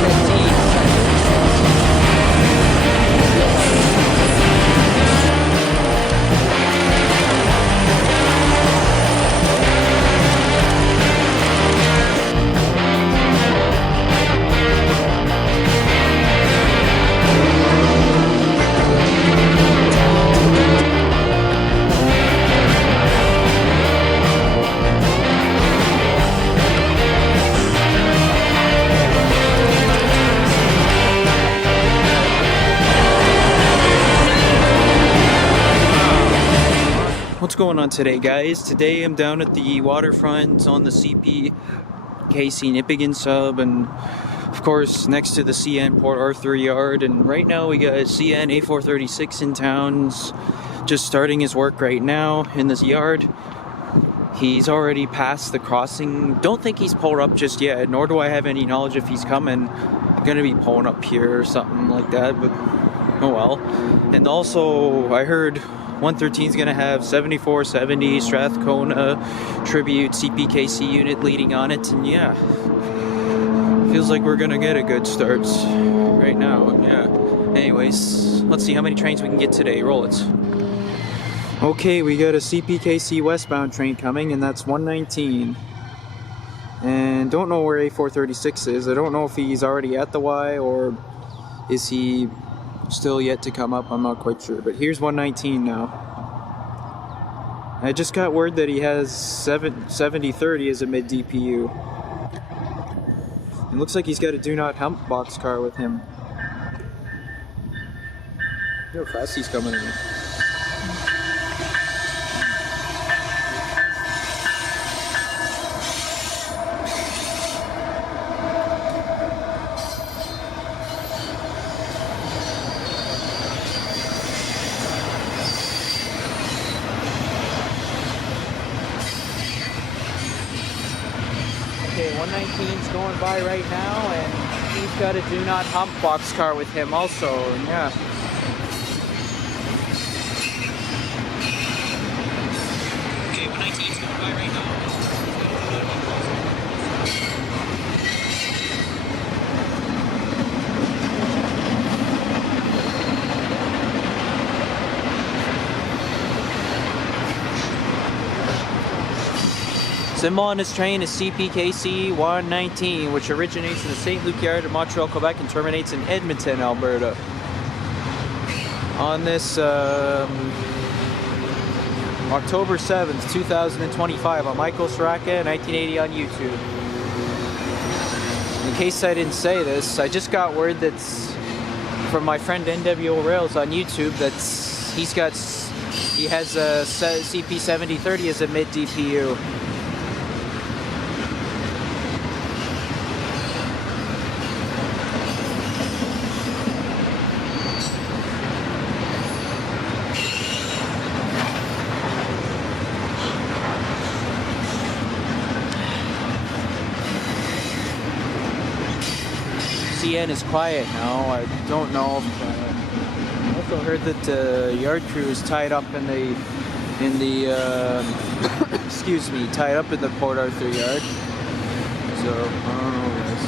15 seconds. Feel better. What's going on today, guys? Today I'm down at the waterfront on the CPKC Nipigon sub, and of course next to the CN Port Arthur yard. And right now we got CN A436 in town, just starting his work right now in this yard. He's already passed the crossing. Don't think he's pulled up just yet, nor do I have any knowledge if he's coming. I'm gonna be pulling up here or something like that, but oh well. And also I heard 113 is going to have 7470 Strathcona Tribute CPKC unit leading on it, and yeah, feels like we're going to get a good start right now. Yeah, anyways, let's see how many trains we can get today. Roll it. Okay, we got a CPKC westbound train coming, and that's 119, and don't know where A436 is. I don't know if he's already at the Y or is he still yet to come up. I'm not quite sure, but here's 119 now. I just got word that he has 7030 as a mid DPU. It looks like he's got a do not hump boxcar with him. Look how fast he's coming in. Okay, 119's going by right now, and he's got a do not hump boxcar with him also, and yeah. Okay, 119's going by right now. Symbol on this train is CPKC 119, which originates in the St. Luc yard of Montreal, Quebec, and terminates in Edmonton, Alberta. On this October 7th, 2025, on Michael Saraka, 1980 on YouTube. In case I didn't say this, I just got word that's from my friend NWO Rails on YouTube that he has a CP7030 as a mid DPU. CN is quiet now. I don't know if I also heard that the yard crew is tied up in the excuse me, tied up in the Port Arthur yard. So I don't know, guys.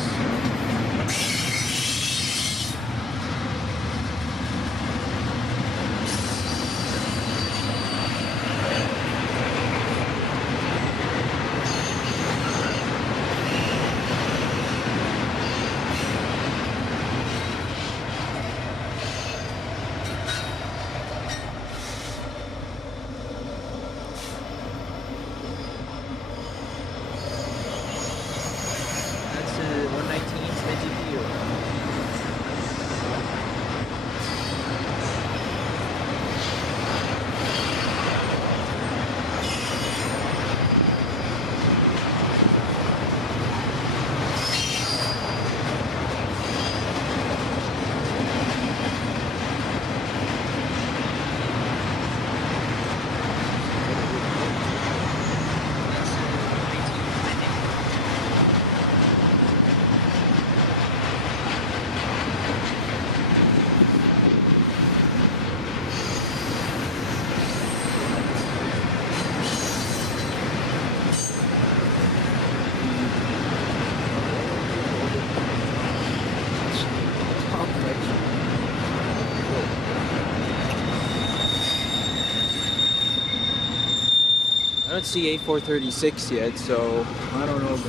not CA 436 yet, so I don't know, guys.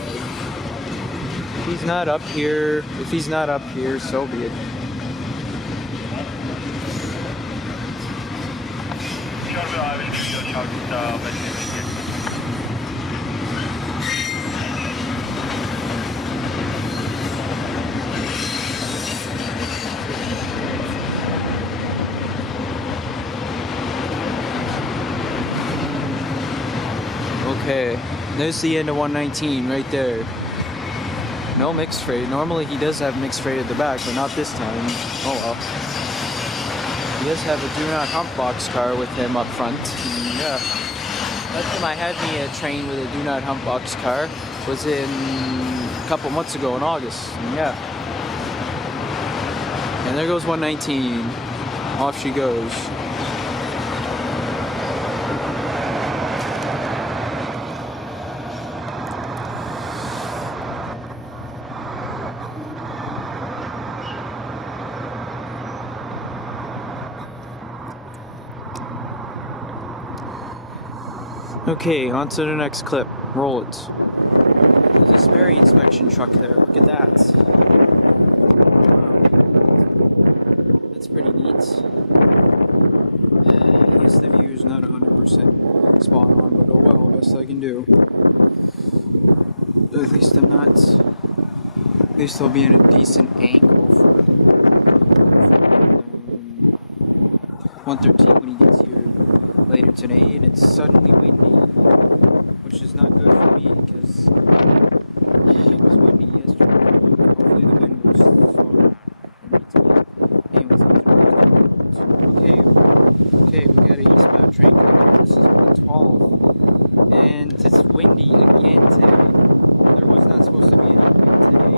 If he's not up here, so be it. Okay, there's the end of 119 right there. No mixed freight. Normally he does have mixed freight at the back, but not this time. Oh well. He does have a do not hump box car with him up front. And yeah. Last time I had me a train with a do not hump box car was in a couple months ago in August. And yeah. And there goes 119. Off she goes. Okay, on to the next clip. Roll it. There's a Sperry inspection truck there. Look at that. That's pretty neat. I guess the view's not 100% spot on, but oh well, best I can do. At least I'm not. At least I'll be in a decent angle for 113 when he gets here later today, and it's suddenly windy, which is not good for me because it was windy yesterday. Hopefully the wind was strong for me today. Anyways, okay, we got a eastbound train coming. This is 112, and it's windy again today. There was not supposed to be any wind today.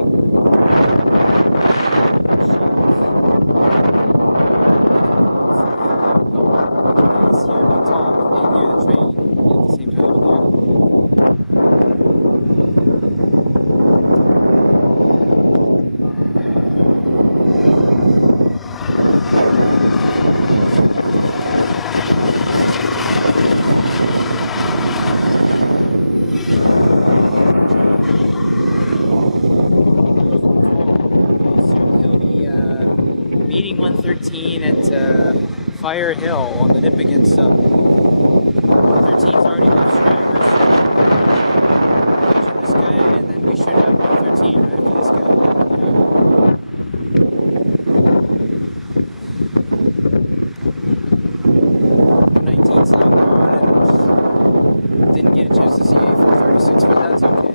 Fire Hill on the Nipigon sub. 13's already been drivers. Check this guy, and then we should have 13 after this guy. 19's long gone, and didn't get a chance to see A436, but that's okay.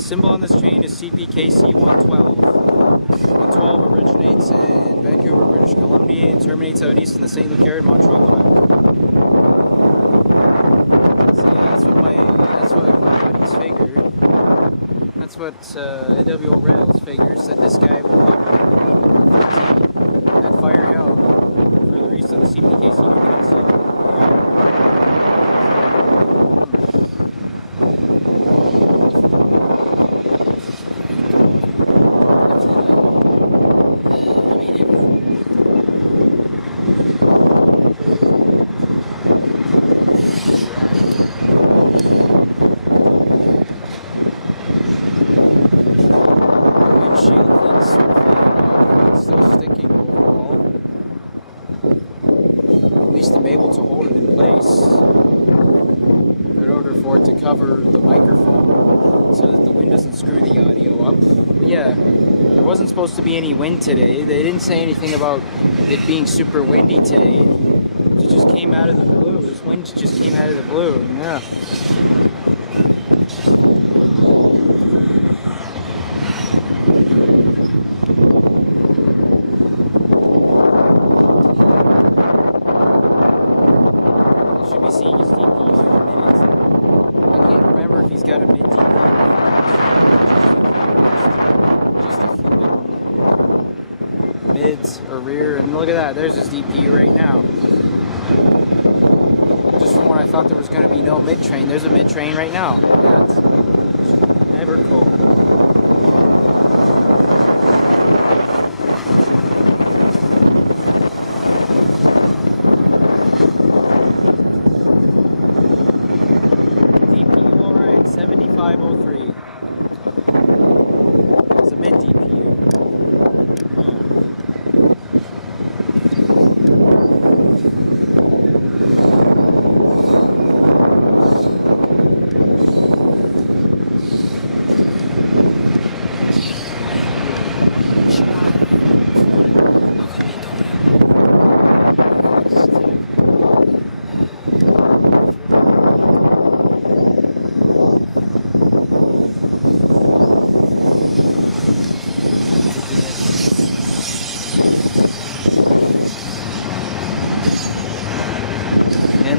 Symbol on this train is CPKC 112. 112 originates in Vancouver, British Columbia, and terminates out east in the St. Luc area, Montreal. So that's what my buddies figured. That's what AWO Rails figures, that this guy would walk at Fire Hill, further east of the CPKC Nipigon sub. Supposed to be any wind today. They didn't say anything about it being super windy today. It just came out of the blue. This wind just came out of the blue. Yeah. Should be seeing his DP in a minute. I can't remember if he's got a mid DP. Mids or rear, and look at that, there's his DP right now. Just from when I thought there was going to be There's a mid train right now. Yeah, it's never cool.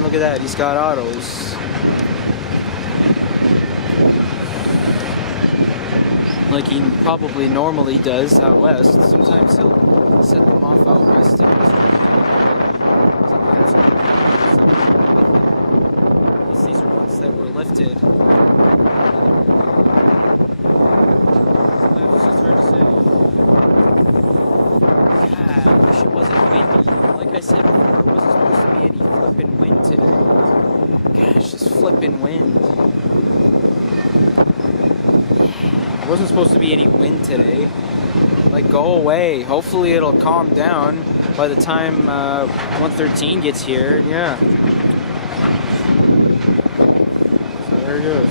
Look at that, he's got autos. Like he probably normally does out west. Sometimes he'll set them off out west. These are ones that were lifted. Wasn't supposed to be any wind today. Like, go away. Hopefully it'll calm down by the time 113 gets here. Yeah. So there it goes.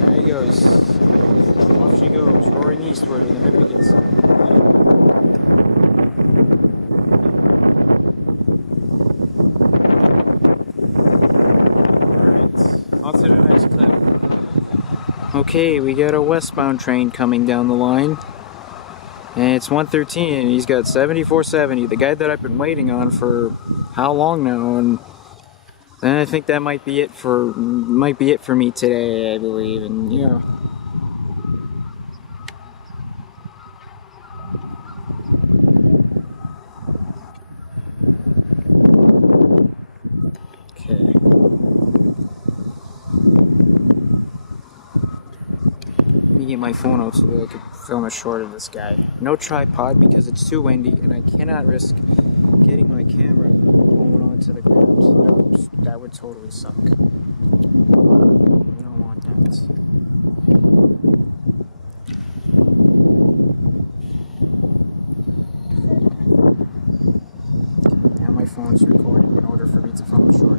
There he goes. Off she goes, roaring eastward with the Nipigons. Okay, we got a westbound train coming down the line, and it's 113, and he's got 7470, the guy that I've been waiting on for how long now, and I think that might be it for me today, I believe, and yeah. Get my phone out so I could film a short of this guy. No tripod because it's too windy and I cannot risk getting my camera onto the ground. That would totally suck. I don't want that. Now my phone's recording in order for me to film a short.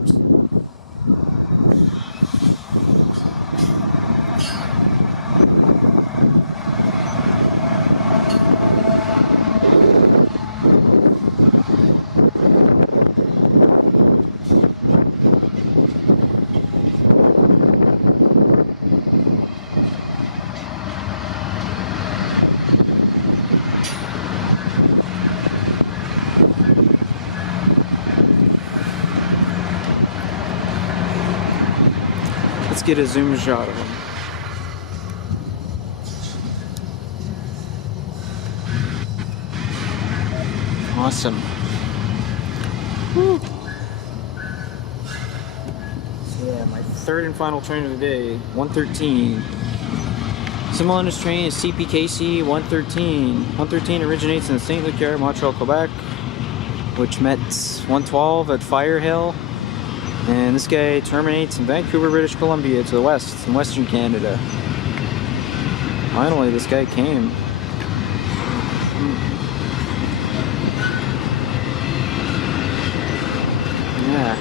Get a zoom shot of him. Awesome. Woo. So yeah, my third and final train of the day, 113. Symbol on this train is CPKC 113. 113 originates in the St. Luc Yard, Montreal, Quebec, which met 112 at Firehill. And this guy terminates in Vancouver, British Columbia to the west, in Western Canada. Finally, this guy came. Yeah.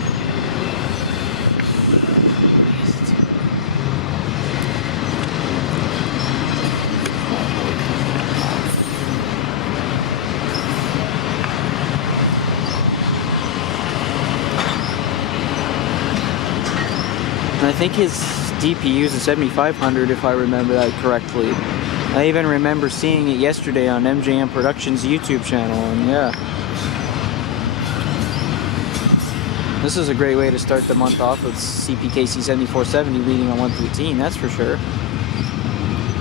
I think his DPU is a 7500 if I remember that correctly. I even remember seeing it yesterday on MJM Productions YouTube channel, and yeah. This is a great way to start the month off with CPKC 7470 leading on 113, that's for sure.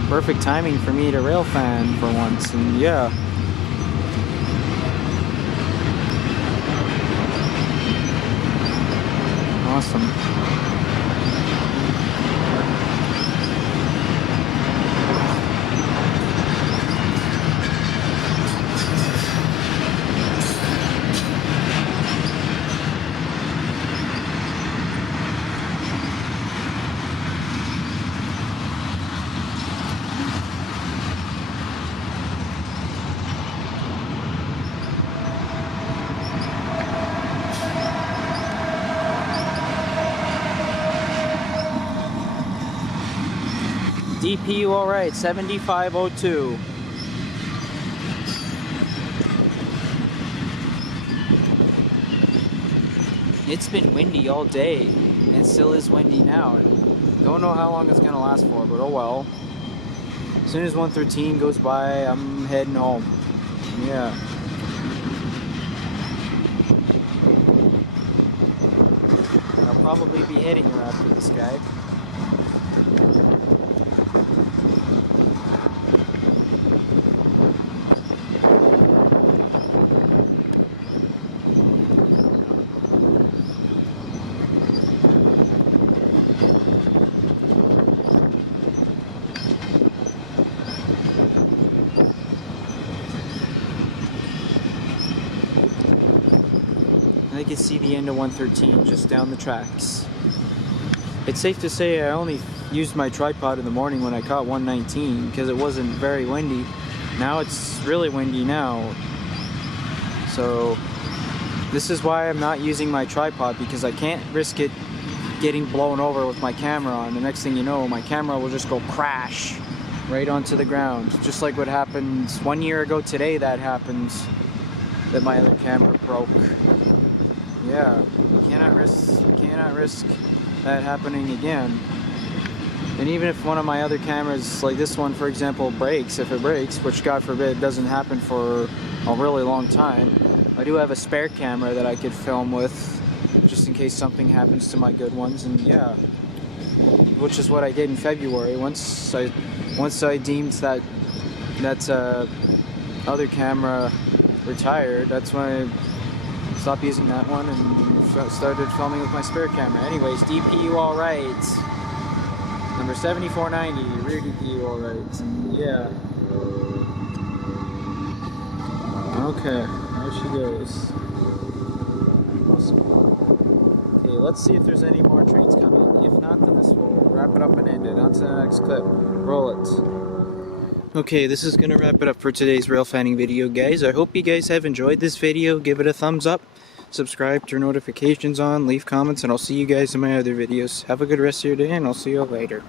Perfect timing for me to rail fan for once, and yeah. Awesome. DP, all right, 7502. It's been windy all day. It still is windy now. And don't know how long it's gonna last for, but oh well. As soon as 113 goes by, I'm heading home. Yeah. I'll probably be heading after this guy. I can see the end of 113 just down the tracks. It's safe to say I only used my tripod in the morning when I caught 119 because it wasn't very windy. Now it's really windy now. So this is why I'm not using my tripod, because I can't risk it getting blown over with my camera on. The next thing you know, my camera will just go crash right onto the ground. Just like what happened 1 year ago today, that happened, that my other camera broke. Yeah, you cannot risk that happening again. And even if one of my other cameras, like this one for example, breaks, if it breaks, which God forbid doesn't happen for a really long time, I do have a spare camera that I could film with, just in case something happens to my good ones. And yeah, which is what I did in February. Once I deemed that other camera retired, that's when I stopped using that one and started filming with my spare camera. Anyways, DP, you all right? Number 7490, rear DP, you all right? Yeah. Okay, there she goes. Okay, let's see if there's any more trains coming. If not, then this will wrap it up and end it. On to the next clip. Roll it. Okay, this is going to wrap it up for today's rail fanning video, guys. I hope you guys have enjoyed this video. Give it a thumbs up, subscribe, turn notifications on, leave comments, and I'll see you guys in my other videos. Have a good rest of your day, and I'll see you all later.